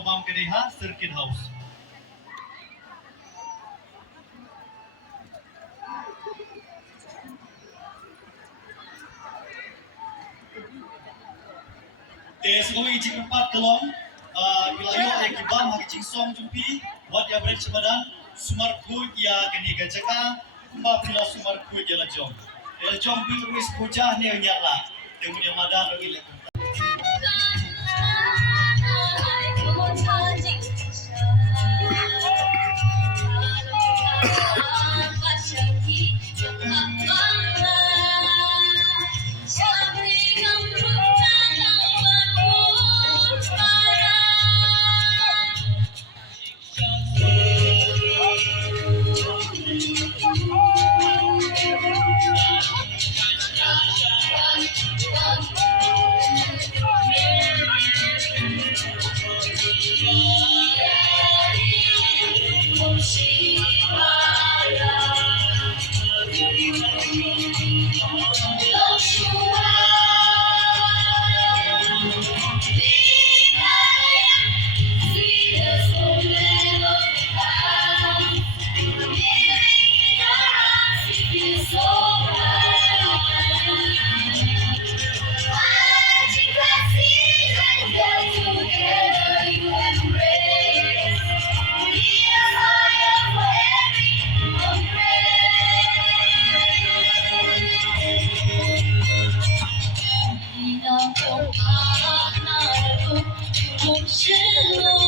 Kabam Kedeha Circuit House. Sebagai ijik empat kelong, wilayah yang kibam hagi cingsong jumpi, buat ya berat sebadan, sumar kuit ya kini gajaka, kumba pila sumar kuit ya lajong. Lajong bil ruis kujah ne nyala, kemudian madan lagi lekun. Hãy subscribe cho kênh Ghiền Mì Gõ để không bỏ lỡ